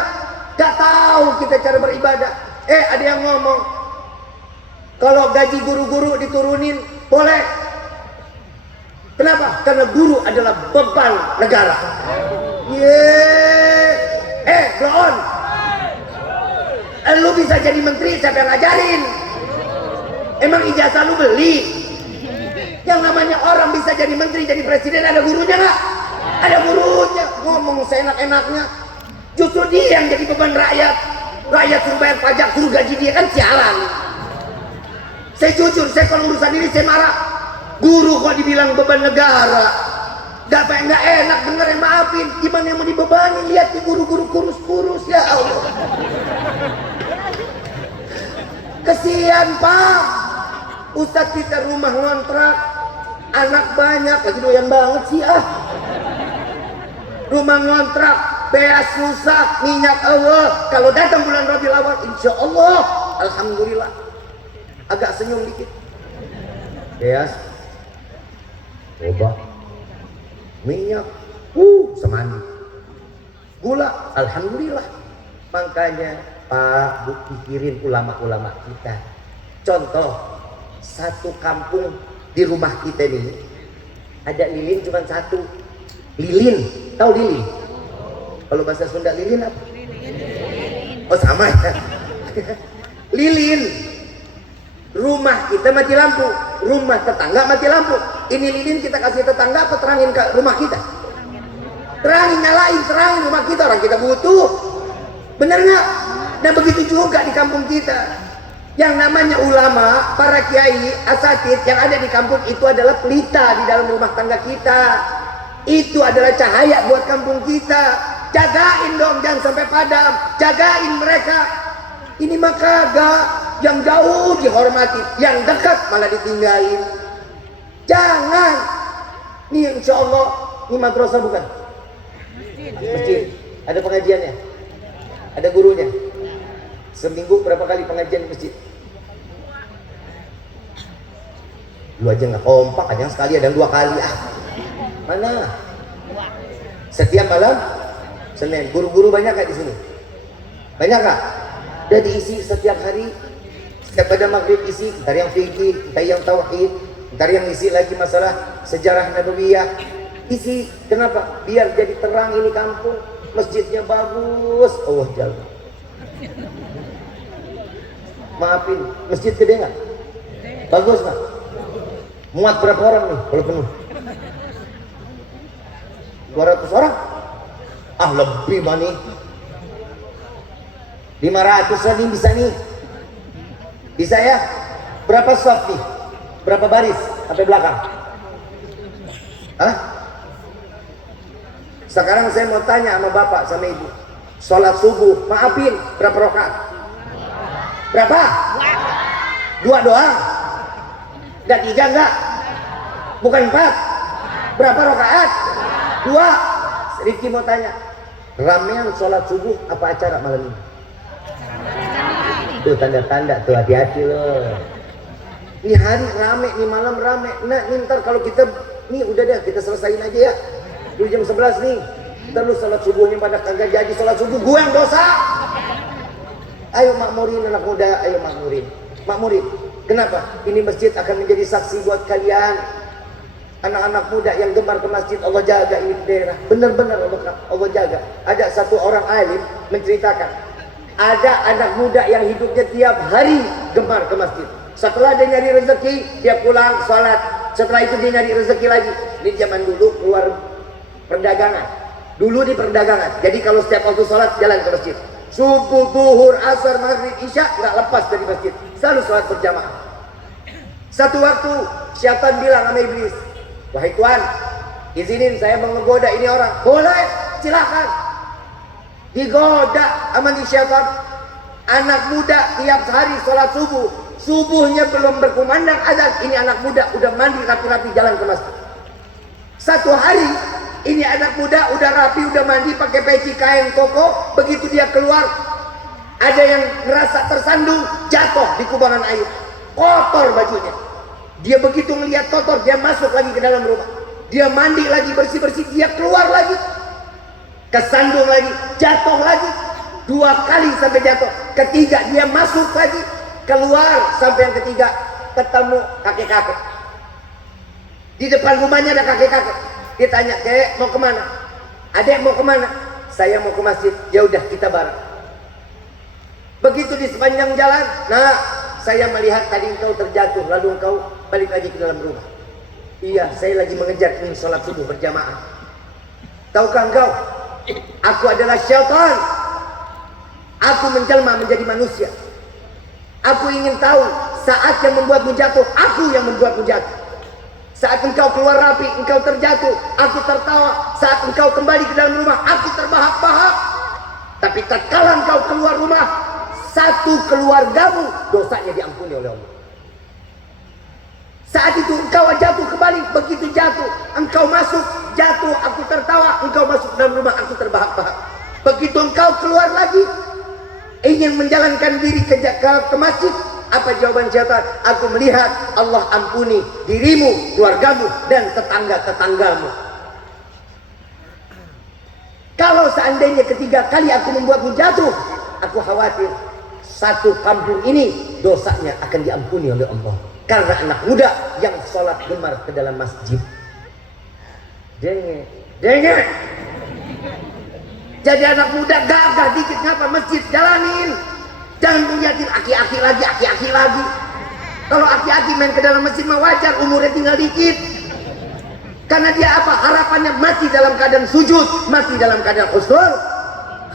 nggak tahu kita cara beribadah. Ada yang ngomong, kalau gaji guru-guru diturunin, boleh. Kenapa? Karena guru adalah beban negara. Blow on. Lu bisa jadi menteri, siapa yang ngajarin? Emang ijazah lu beli? Yang namanya orang bisa jadi menteri, jadi presiden, ada gurunya nggak? Ada gurunya. Ngomong seenak-enaknya. Justru dia yang jadi beban rakyat. Rakyat suruh bayar pajak, suruh gaji dia, kan sialan. Saya jujur, saya kalau urusan ini saya marah. Guru kok dibilang beban negara? Gak enak denger, yang maafin. Gimana yang mau dibebani? Lihat di guru-guru kurus-kurus, ya Allah. Kesian Pak. Ustadz kita rumah ngontrak, anak banyak, lagi doyan banget sih Rumah ngontrak, beas rusak, minyak Allah. Kalau datang bulan Rabiul Awal, insya Allah, alhamdulillah, agak senyum dikit. Beas, obat, minyak, semandi, gula, alhamdulillah. Makanya Pak, Bu, pikirin ulama-ulama kita. Contoh, satu kampung di rumah kita nih ada lilin cuma satu. Lilin, tahu lilin? Kalau bahasa Sunda lilin apa? Oh sama ya. Lilin. Rumah kita mati lampu, rumah tetangga mati lampu. Ini lilin kita kasih tetangga apa terangin ke rumah kita? Terangin, nyalain, terangin rumah kita, orang kita butuh. Bener nggak? Dan begitu juga di kampung kita. Yang namanya ulama, para kiai, asatid yang ada di kampung itu adalah pelita di dalam rumah tangga kita. Itu adalah cahaya buat kampung kita. Jagain dong, jangan sampai padam. Jagain mereka. Ini mah kagak. Yang jauh dihormati, yang dekat malah ditinggalin. Jangan. Nih insya Allah, ini madrasah bukan? Masjid. Ada pengajiannya? Ada gurunya? Seminggu berapa kali pengajian di masjid? Lu aja nggak kompak, aja sekali ada 2 kali. Mana? Setiap malam Senin. Guru-guru banyak gak di sini? Banyak gak? Udah diisi setiap hari. Setiap pada maghrib isi, ntar yang fikih, ntar yang tauhid, ntar yang isi lagi masalah sejarah Nabawiyah. Isi, kenapa? Biar jadi terang ini kampung, masjidnya bagus. Allah jalan. Maafin, masjid gede nggak? Bagus nggak? Muat berapa orang nih kalau penuh? 200 orang? Ah lebih bani. 500 nih bisa nih. Bisa ya? Berapa soft nih? Berapa baris sampai belakang? Hah? Sekarang saya mau tanya sama bapak sama ibu. Sholat subuh, maafin, berapa rakaat? Berapa? 2 doang? Enggak 3 enggak? Bukan 4? Berapa rakaat? 2. Riki mau tanya, ramean sholat subuh apa acara malam ini? Tuh tanda-tanda tuh, hati-hati loh. Ini hari rame, ini malam rame. Nah ini ntar kalau kita, nih udah deh kita selesain aja ya. Dulu jam 11 nih, ntar lu sholat subuhnya pada kagak jadi sholat subuh, gue yang dosa. Ayo makmurin anak muda, ayo makmurin. Makmurin, kenapa? Ini masjid akan menjadi saksi buat kalian. Anak-anak muda yang gemar ke masjid, Allah jaga ini daerah. Benar-benar Allah jaga. Ada satu orang alim menceritakan, ada anak muda yang hidupnya tiap hari gemar ke masjid. Setelah dia nyari rezeki, dia pulang sholat. Setelah itu dia nyari rezeki lagi. Ini zaman dulu keluar perdagangan. Dulu di perdagangan. Jadi kalau setiap waktu sholat jalan ke masjid. Subuh, zuhur, asar, maghrib, isya nggak lepas dari masjid. Selalu sholat berjamaah. Satu waktu syaitan bilang sama iblis, wahai Tuhan, izinin saya mau ngegoda ini orang. Boleh, silakan. Digoda sama si syaitan. Anak muda tiap hari sholat subuh. Subuhnya belum berkumandang azan, ini anak muda udah mandi rapi-rapi jalan ke masjid. Satu hari ini anak muda udah rapi, udah mandi pakai peci kain koko. Begitu dia keluar, ada yang ngerasa tersandung, jatuh di kubangan air, kotor bajunya. Dia begitu ngelihat kotor, dia masuk lagi ke dalam rumah. Dia mandi lagi, bersih-bersih, dia keluar lagi, kesandung lagi, jatuh lagi. 2 kali sampai jatuh. Ketiga dia masuk lagi, keluar sampai yang ketiga ketemu kakek-kakek. Di depan rumahnya ada kakek-kakek. Dia tanya, "Kek, mau kemana?" "Adek mau kemana?" "Saya mau ke masjid." "Ya udah kita bareng." Begitu di sepanjang jalan, "Nah, saya melihat tadi engkau terjatuh, lalu engkau balik lagi ke dalam rumah." "Iya, saya lagi mengejar ingin sholat subuh berjamaah." "Tahukah engkau, aku adalah syaitan. Aku menjelma menjadi manusia. Aku ingin tahu saat yang membuatmu jatuh, aku yang membuatmu jatuh. Saat engkau keluar rapi, engkau terjatuh, aku tertawa. Saat engkau kembali ke dalam rumah, aku terbahak-bahak. Tapi tatkala engkau keluar rumah, satu keluargamu dosanya diampuni oleh Allah. Saat itu engkau jatuh kembali, begitu jatuh, engkau masuk, jatuh, aku tertawa, engkau masuk dalam rumah, aku terbahak-bahak. Begitu engkau keluar lagi, ingin menjalankan diri ke masjid, apa jawaban syaitan? Aku melihat Allah ampuni dirimu, keluargamu, dan tetangga-tetanggamu. Kalau seandainya ketiga kali aku membuatmu jatuh, aku khawatir satu kampung ini dosanya akan diampuni oleh Allah. Karena anak muda yang sholat gemar ke dalam masjid. Denge. Jadi anak muda gagah dikit ngapa masjid, jalanin. Jangan ngeliatin aki-aki lagi. Kalau aki-aki main ke dalam masjid mah wajar, umurnya tinggal dikit. Karena dia apa? Harapannya mati dalam keadaan sujud, mati dalam keadaan husnul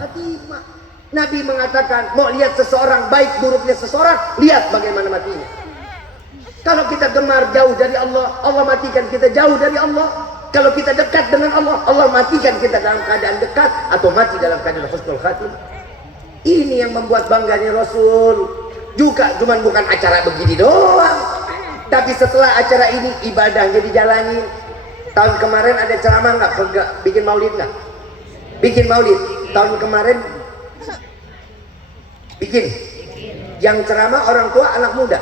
khatimah. Nabi mengatakan, mau lihat seseorang baik buruknya seseorang, lihat bagaimana matinya. Kalau kita gemar jauh dari Allah, Allah matikan kita jauh dari Allah. Kalau kita dekat dengan Allah, Allah matikan kita dalam keadaan dekat atau mati dalam keadaan husnul khatimah. Ini yang membuat bangganya Rasul. Juga cuman bukan acara begini doang, tapi setelah acara ini ibadahnya dijalanin. Tahun kemarin ada ceramah nggak? Bikin maulid nggak? Bikin maulid. Tahun kemarin bikin. Yang ceramah orang tua anak muda.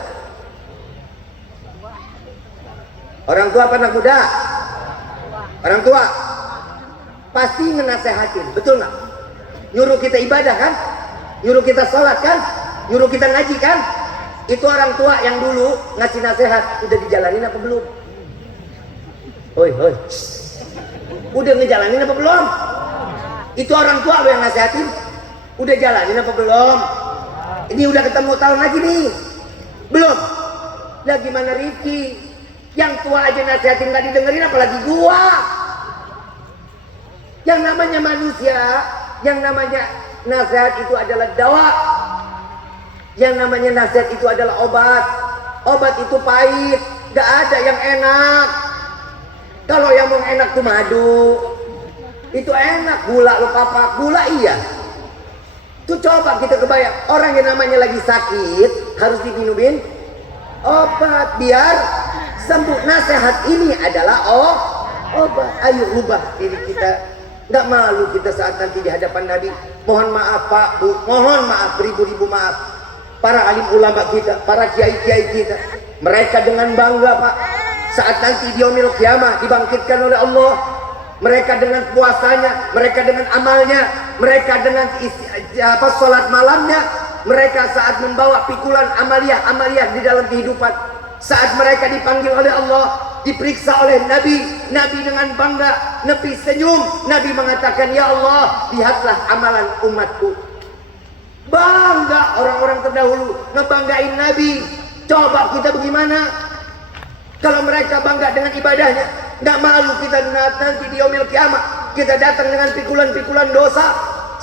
Orang tua apa anak muda? Orang tua. Pasti ngenasehatin, betul nggak? Nyuruh kita ibadah kan? Nyuruh kita sholat kan? Nyuruh kita ngaji kan? Itu orang tua yang dulu ngasih nasihat. Udah dijalanin apa belum? Hoi. Udah ngejalanin apa belum? Itu orang tua yang nasihatin. Udah jalanin apa belum? Ini udah ketemu tahun lagi nih. Belum. Lah gimana Rifki? Yang tua aja nasihatin nggak didengerin, apalagi gua. Yang namanya manusia, yang namanya nasihat itu adalah dawa. Yang namanya nasihat itu adalah obat. Obat itu pahit, gak ada yang enak. Kalau yang mau enak tuh madu, itu enak. Gula lo papa, gula iya. Tuh coba kita kebayang, orang yang namanya lagi sakit harus diminumin obat biar sembuh. Nasihat ini adalah obat. Ayo ubah diri kita. Nggak malu kita saat nanti di hadapan Nabi. Mohon maaf Pak, Bu, mohon maaf, beribu-ribu maaf. Para alim ulama kita, para kiai-kiai kita, mereka dengan bangga Pak, saat nanti di yaumil qiyamah dibangkitkan oleh Allah, mereka dengan puasanya, mereka dengan amalnya, mereka dengan sholat malamnya, mereka saat membawa pikulan amaliyah di dalam kehidupan, saat mereka dipanggil oleh Allah, diperiksa oleh Nabi dengan bangga, Nabi senyum, Nabi mengatakan, ya Allah, lihatlah amalan umatku. Bangga orang-orang terdahulu ngebanggain Nabi. Coba kita bagaimana? Kalau mereka bangga dengan ibadahnya, nggak malu kita nanti di yaumil kiamat kita datang dengan pikulan-pikulan dosa.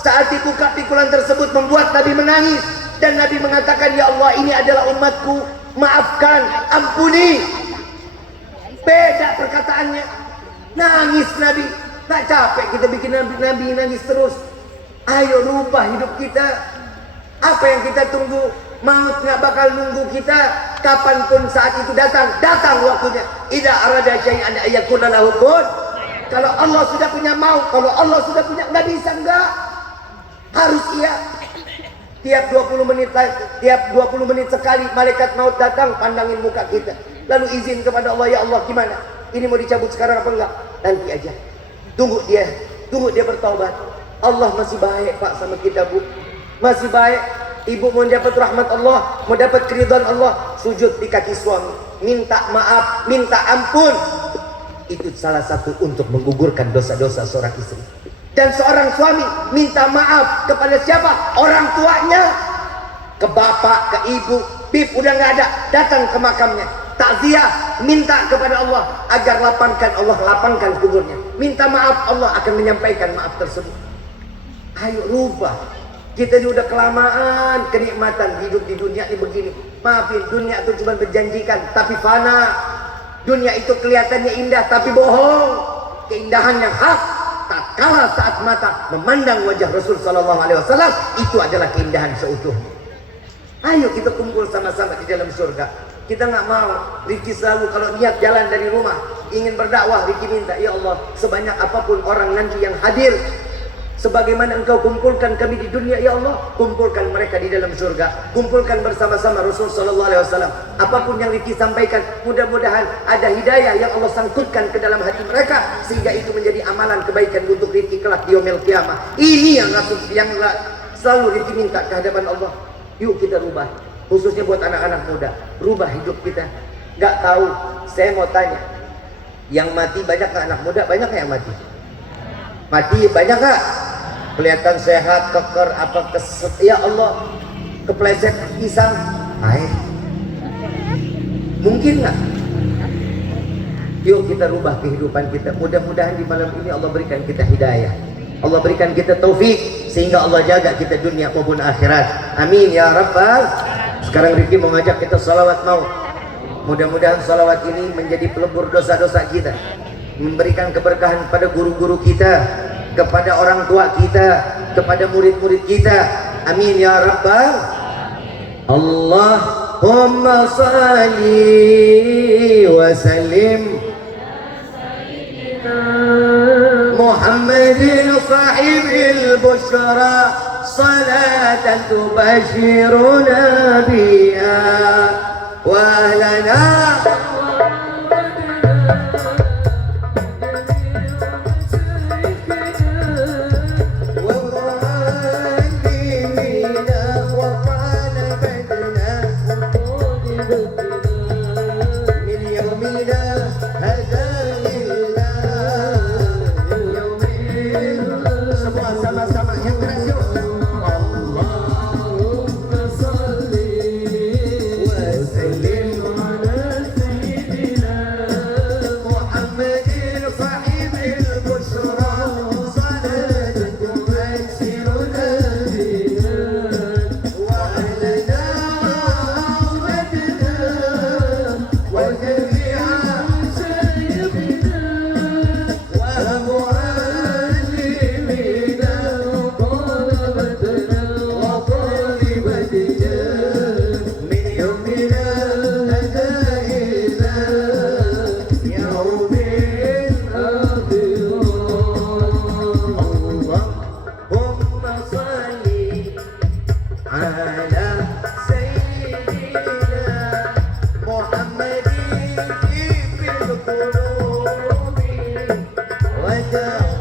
Saat dibuka pikulan tersebut membuat Nabi menangis, dan Nabi mengatakan, ya Allah, ini adalah umatku, maafkan, ampuni. Beda perkataannya. Nangis Nabi. Tak capek kita bikin Nabi nangis terus. Ayo rubah hidup kita. Apa yang kita tunggu? Maut nggak bakal nunggu kita. Kapanpun saat itu datang waktunya. Idza arada syai'an ayakuna lahu kun. Kalau Allah sudah punya mau, kalau Allah sudah punya, nggak bisa enggak. Harus iya. Tiap 20 menit sekali malaikat maut datang, pandangin muka kita. Lalu izin kepada Allah, ya Allah, gimana? Ini mau dicabut sekarang apa enggak? Nanti aja. Tunggu dia bertaubat. Allah masih baik Pak sama kita, Bu. Masih baik. Ibu mau dapat rahmat Allah, mau dapat keridhaan Allah, sujud di kaki suami, minta maaf, minta ampun. Itu salah satu untuk menggugurkan dosa-dosa seorang istri. Dan seorang suami minta maaf kepada siapa? Orang tuanya. Ke bapak, ke ibu. Bib udah nggak ada, datang ke makamnya, takziah, minta kepada Allah agar Allah lapangkan kuburnya. Minta maaf, Allah akan menyampaikan maaf tersebut. Ayo rubah. Kita ini udah kelamaan kenikmatan hidup di dunia ini begini. Maafin, dunia itu cuma menjanjikan tapi fana. Dunia itu kelihatannya indah tapi bohong. Keindahan yang hak tak kalah saat mata memandang wajah Rasul sallallahu alaihi wasallam, itu adalah keindahan seutuhnya. Ayo kita kumpul sama-sama di dalam surga. Kita nggak mau Rifki selalu kalau niat jalan dari rumah ingin berdakwah, Rifki minta, ya Allah, sebanyak apapun orang nanti yang hadir, sebagaimana engkau kumpulkan kami di dunia, ya Allah, kumpulkan mereka di dalam surga. Kumpulkan bersama-sama Rasul sallallahu alaihi wasallam. Apapun yang Rifki sampaikan, mudah-mudahan ada hidayah yang Allah sangkutkan ke dalam hati mereka, sehingga itu menjadi amalan kebaikan untuk Rifki kelak di yaumil qiyamah. Ini yang selalu Rifki minta ke hadapan Allah. Yuk kita rubah, khususnya buat anak-anak muda, rubah hidup kita. Gak tahu, saya mau tanya, yang mati banyak gak anak muda? Banyak gak yang mati? Mati banyak gak? Kelihatan sehat, keker, apa keset, ya Allah, kepleset pisang, air. Mungkin nggak? Yuk kita rubah kehidupan kita. Mudah-mudahan di malam ini Allah berikan kita hidayah, Allah berikan kita taufik, sehingga Allah jaga kita dunia maupun akhirat. Amin ya Rabbal. Sekarang Rifki mau ngajak kita salawat maut. Mudah-mudahan salawat ini menjadi pelebur dosa-dosa kita, memberikan keberkahan pada guru-guru kita, kepada orang tua kita, kepada murid-murid kita. Amin ya Rabbal. Allahumma salli wa sallim Muhammadin sahibil bushra salatan tubashiruna biha wa ahlana sama-sama yang keras yuk. Allahumma Muhammad